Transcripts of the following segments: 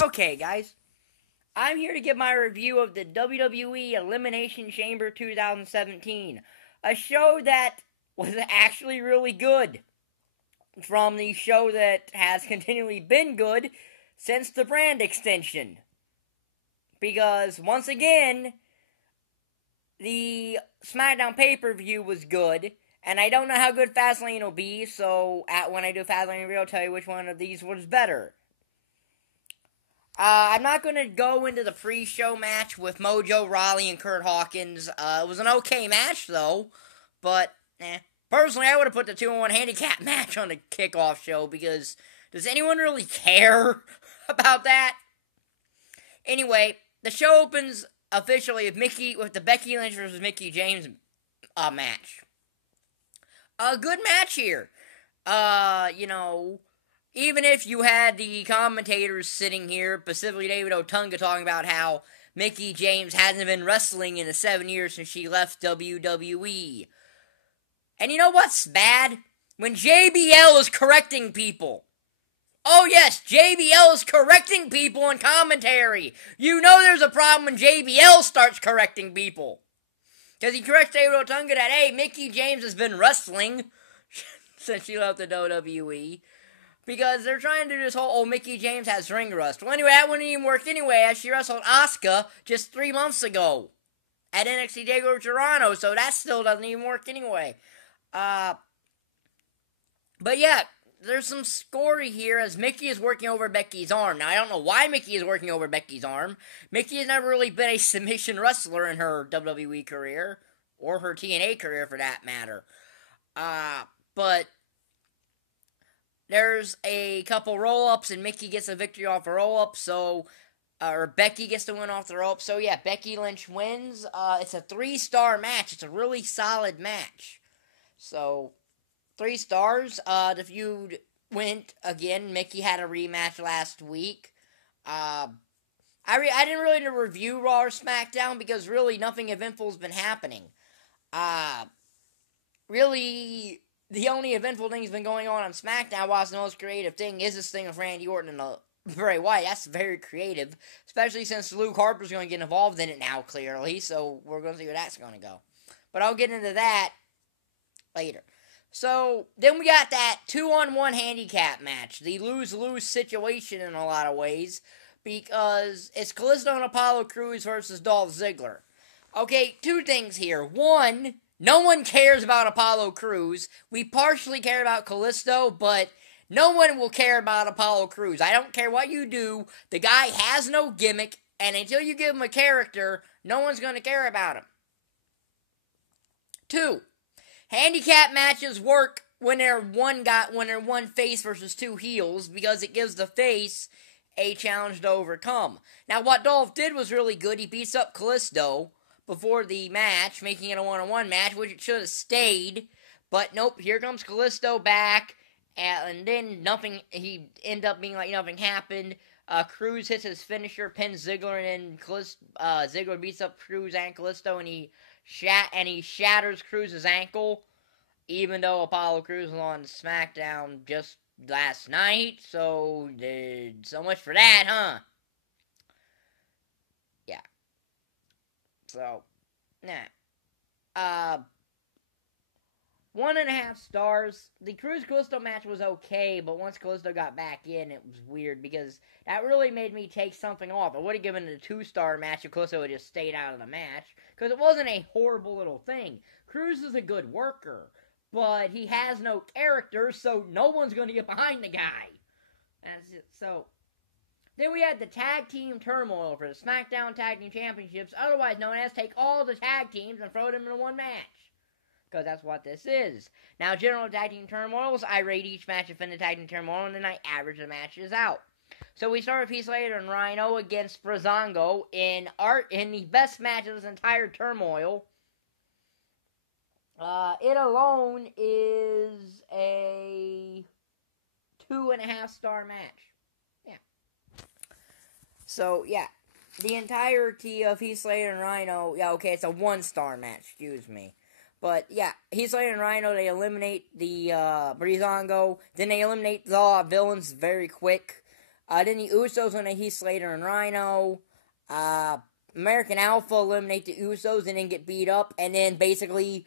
Okay, guys, I'm here to give my review of the WWE Elimination Chamber 2017, a show that was actually really good, from the show that has continually been good since the brand extension. Because, once again, the SmackDown pay-per-view was good, and I don't know how good Fastlane will be, so when I do Fastlane review, I'll tell you which one of these was better. I'm not going to go into the pre-show match with Mojo Rawley and Kurt Hawkins. It was an okay match, though. But, personally, I would have put the 2-on-1 handicap match on the kickoff show, because does anyone really care about that? Anyway, the show opens officially with the Becky Lynch versus Mickie James match. A good match here. Even if you had the commentators sitting here, specifically David Otunga, talking about how Mickie James hasn't been wrestling in the 7 years since she left WWE. And you know what's bad? When JBL is correcting people. Oh yes, JBL is correcting people in commentary. You know there's a problem when JBL starts correcting people. Because he corrects David Otunga that, hey, Mickie James has been wrestling since she left the WWE. Because they're trying to do this whole, Mickie James has ring rust. Well, anyway, that wouldn't even work anyway, as she wrestled Asuka just 3 months ago at NXT TakeOver Toronto, so that still doesn't even work anyway. But yeah, there's some scory here as Mickie is working over Becky's arm. Now, I don't know why Mickie is working over Becky's arm. Mickie has never really been a submission wrestler in her WWE career, or her TNA career for that matter. But there's a couple roll-ups, and Mickie gets a victory off a roll-up, or Becky gets the win off the rope. So yeah, Becky Lynch wins. It's a 3-star match. It's a really solid match. So, 3 stars. The feud went again. Mickie had a rematch last week. I didn't really review Raw or SmackDown because really nothing eventful has been happening. Really, the only eventful thing that's been going on SmackDown, while it's the most creative thing, is this thing with Randy Orton and Bray Wyatt. That's very creative, especially since Luke Harper's going to get involved in it now, clearly, so we're going to see where that's going to go. But I'll get into that later. So, then we got that 2-on-1 handicap match, the lose-lose situation in a lot of ways, because it's Kalisto and Apollo Crews versus Dolph Ziggler. Okay, 2 things here. One, no one cares about Apollo Crews. We partially care about Kalisto, but no one will care about Apollo Crews. I don't care what you do. The guy has no gimmick, and until you give him a character, no one's going to care about him. 2, handicap matches work when they're one face versus 2 heels, because it gives the face a challenge to overcome. Now, what Dolph did was really good. He beats up Kalisto before the match, making it a 1-on-1 match, which it should have stayed. But nope, here comes Kalisto back, and then he ended up being like nothing happened. Crews hits his finisher, pins Ziggler, and then Ziggler beats up Crews and Kalisto, and he shatters Crews' ankle, even though Apollo Crews was on SmackDown just last night, so much for that, huh? Yeah. So, 1.5 stars. The Crews-Kalisto match was okay, but once Kalisto got back in, it was weird, because that really made me take something off. I would have given it a 2-star match if Kalisto had just stayed out of the match, because it wasn't a horrible little thing. Crews is a good worker, but he has no character, so no one's going to get behind the guy. That's it. So, then we had the Tag Team Tourmoil for the SmackDown Tag Team Championships, otherwise known as take all the tag teams and throw them in one match. Because that's what this is. Now, general Tag Team Tourmoils, I rate each match to defend the Tag Team Tourmoil, and then I average the matches out. So we start with Heath, Slater, and Rhyno against Breezango in the best match of this entire Tourmoil. It alone is a 2.5-star match. Yeah. So, yeah. The entirety of Heath, Slater, and Rhyno, it's a 1-star match, excuse me. But, yeah, Heath, Slater, and Rhyno, they eliminate the Breezango. Then they eliminate the villains very quick. Then the Usos eliminate Heath, Slater, and Rhyno. American Alpha eliminate the Usos and then get beat up. And then basically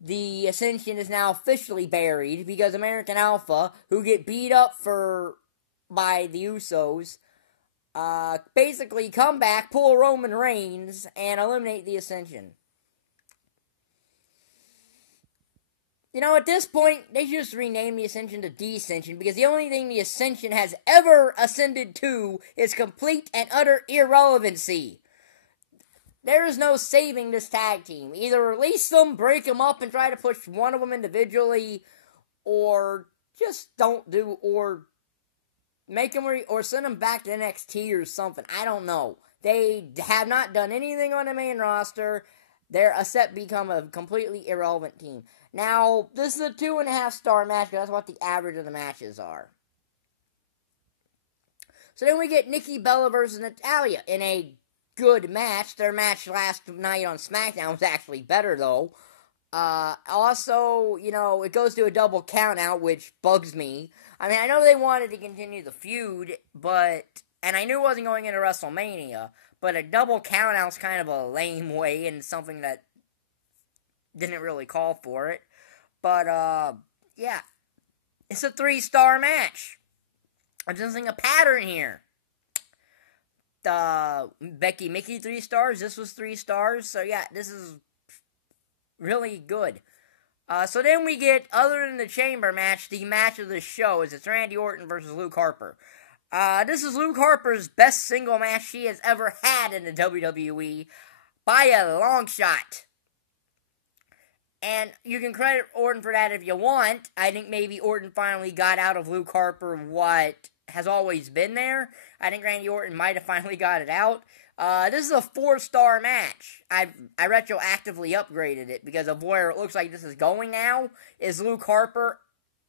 the Ascension is now officially buried because American Alpha, who get beat up by the Usos, basically come back, pull Roman Reigns, and eliminate the Ascension. You know, at this point, they should just rename the Ascension to Descension, because the only thing the Ascension has ever ascended to is complete and utter irrelevancy. There is no saving this tag team. Either release them, break them up, and try to push one of them individually, or just don't do, or make them, or send them back to NXT or something. I don't know. They have not done anything on the main roster. They're set to become a completely irrelevant team. Now, this is a 2.5 star match, because that's what the average of the matches are. So then we get Nikki Bella versus Natalya in a good match. Their match last night on SmackDown was actually better, though. Also, you know, it goes to a double count out, which bugs me. I mean, I know they wanted to continue the feud, and I knew it wasn't going into WrestleMania, but a double count out's kind of a lame way and something that didn't really call for it. But, yeah. It's a 3-star match. I'm just seeing a pattern here. Becky, Mickie, 3 stars. This was 3 stars. So, yeah, this is really good. So then we get, other than the Chamber match, the match of the show is it's Randy Orton versus Luke Harper. This is Luke Harper's best single match she has ever had in the WWE by a long shot. And you can credit Orton for that if you want. I think maybe Orton finally got out of Luke Harper what has always been there. I think Randy Orton might have finally got it out. This is a 4-star match. I retroactively upgraded it because of where it looks like this is going now. Is Luke Harper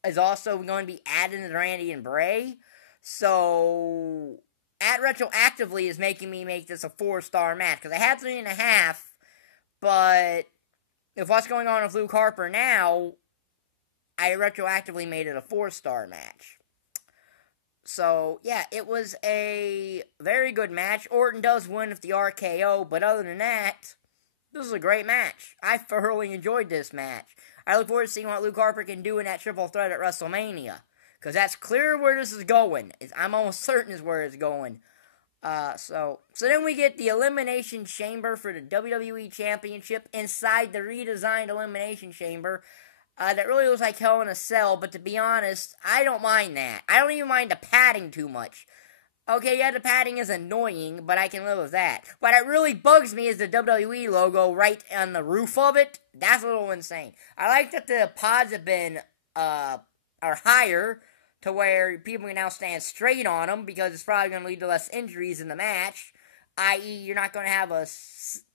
is also going to be added to Randy and Bray. So, add retroactively is making me make this a 4-star match. Because I had 3.5, but if what's going on with Luke Harper now, I retroactively made it a 4-star match. So, yeah, it was a very good match. Orton does win with the RKO, but other than that, this is a great match. I thoroughly enjoyed this match. I look forward to seeing what Luke Harper can do in that triple threat at WrestleMania. Because that's clear where this is going. I'm almost certain is where it's going. So then we get the Elimination Chamber for the WWE Championship inside the redesigned Elimination Chamber. That really looks like Hell in a Cell, but to be honest, I don't mind that. I don't even mind the padding too much. Okay, yeah, the padding is annoying, but I can live with that. What it really bugs me is the WWE logo right on the roof of it. That's a little insane. I like that the pods have been, are higher, to where people can now stand straight on them, because it's probably going to lead to less injuries in the match. I.e., you're not going to have a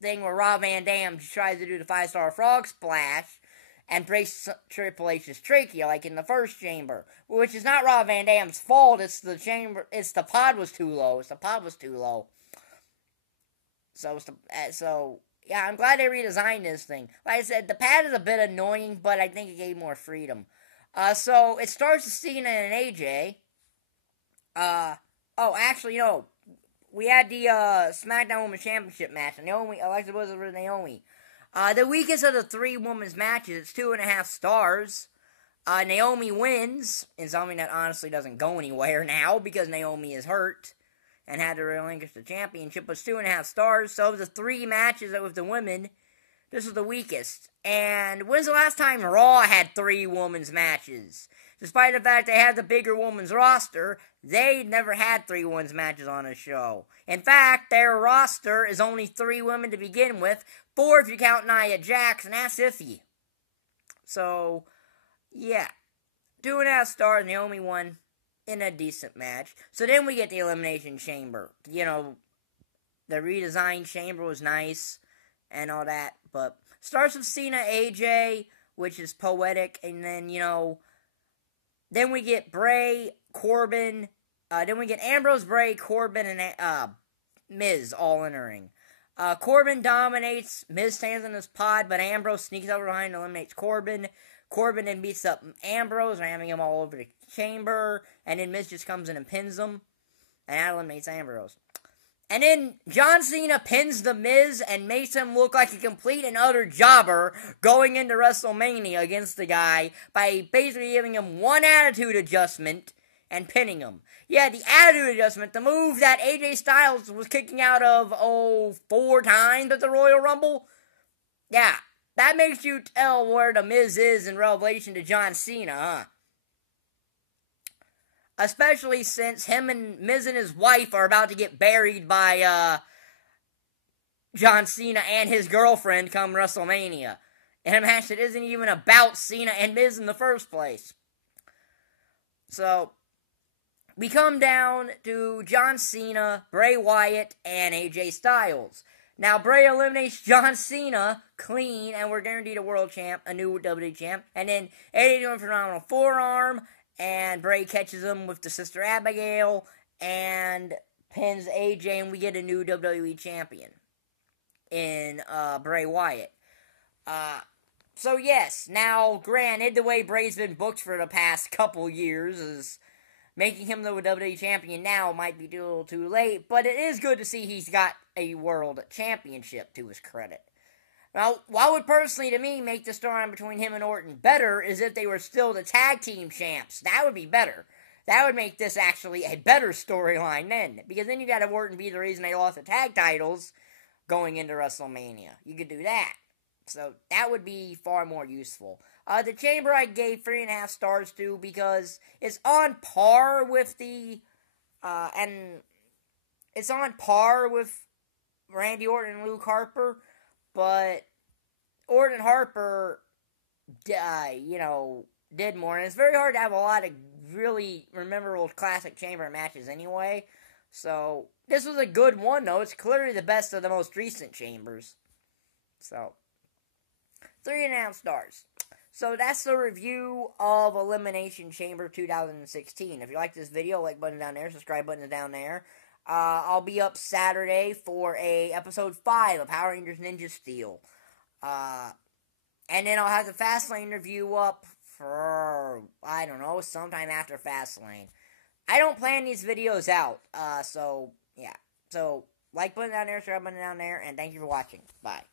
thing where Rob Van Dam tries to do the 5-star frog splash and breaks Triple H's trachea, like in the first chamber. Which is not Rob Van Dam's fault, it's the chamber, it's the pod was too low. So, yeah, I'm glad they redesigned this thing. Like I said, the pad is a bit annoying, but I think it gave more freedom. So it starts with Cena and AJ. Actually, no. We had the SmackDown Women's Championship match. Alexa Bliss versus Naomi. The weakest of the 3 women's matches. It's 2.5 stars. Naomi wins in something that honestly doesn't go anywhere now because Naomi is hurt and had to relinquish the championship. But it's 2.5 stars. So of the 3 matches with the women, this was the weakest. And when's the last time Raw had 3 women's matches? Despite the fact they had the bigger women's roster, they never had 3 women's matches on a show. In fact, their roster is only 3 women to begin with. 4 if you count Nia Jax, and that's iffy. So, yeah. 2.5 stars, Naomi won in a decent match. So then we get the Elimination Chamber. You know, the redesigned chamber was nice and all that, but starts with Cena, AJ, which is poetic, and then, you know, then we get Bray, Corbin, then we get Ambrose, Bray, Corbin, and Miz all entering. Corbin dominates, Miz stands in his pod, but Ambrose sneaks over behind and eliminates Corbin. Corbin then beats up Ambrose, ramming him all over the chamber, and then Miz just comes in and pins him. and that eliminates Ambrose. And then John Cena pins The Miz and makes him look like a complete and utter jobber going into WrestleMania against the guy by basically giving him one attitude adjustment and pinning him. Yeah, the attitude adjustment, the move that AJ Styles was kicking out of, 4 times at the Royal Rumble. Yeah, that makes you tell where The Miz is in relation to John Cena, huh? Especially since Miz and his wife are about to get buried by, John Cena and his girlfriend come WrestleMania. In a match that isn't even about Cena and Miz in the first place. So, we come down to John Cena, Bray Wyatt, and AJ Styles. Now, Bray eliminates John Cena clean, and we're guaranteed a world champ, a new WWE champ. And then AJ doing a phenomenal forearm, and Bray catches him with the Sister Abigail, and pins AJ, and we get a new WWE champion in Bray Wyatt. So yes, now granted, the way Bray's been booked for the past couple years is making him the WWE champion now might be a little too late, but it is good to see he's got a world championship to his credit. Now, what would personally, to me, make the storyline between him and Orton better is if they were still the tag team champs. That would be better. That would make this actually a better storyline then. Because then you got to Orton be the reason they lost the tag titles going into WrestleMania. You could do that. So, that would be far more useful. The Chamber I gave 3.5 stars to because it's on par with the, and it's on par with Randy Orton and Luke Harper, but Orton and Harper, did more. And it's very hard to have a lot of really memorable classic Chamber matches anyway. So, this was a good one, though. It's clearly the best of the most recent Chambers. So, 3.5 stars. So, that's the review of Elimination Chamber 2016. If you like this video, like button down there, subscribe button is down there. I'll be up Saturday for episode 5 of Power Rangers Ninja Steel. And then I'll have the Fastlane review up for, I don't know, sometime after Fastlane. I don't plan these videos out, so, yeah. So, like button down there, subscribe button down there, and thank you for watching. Bye.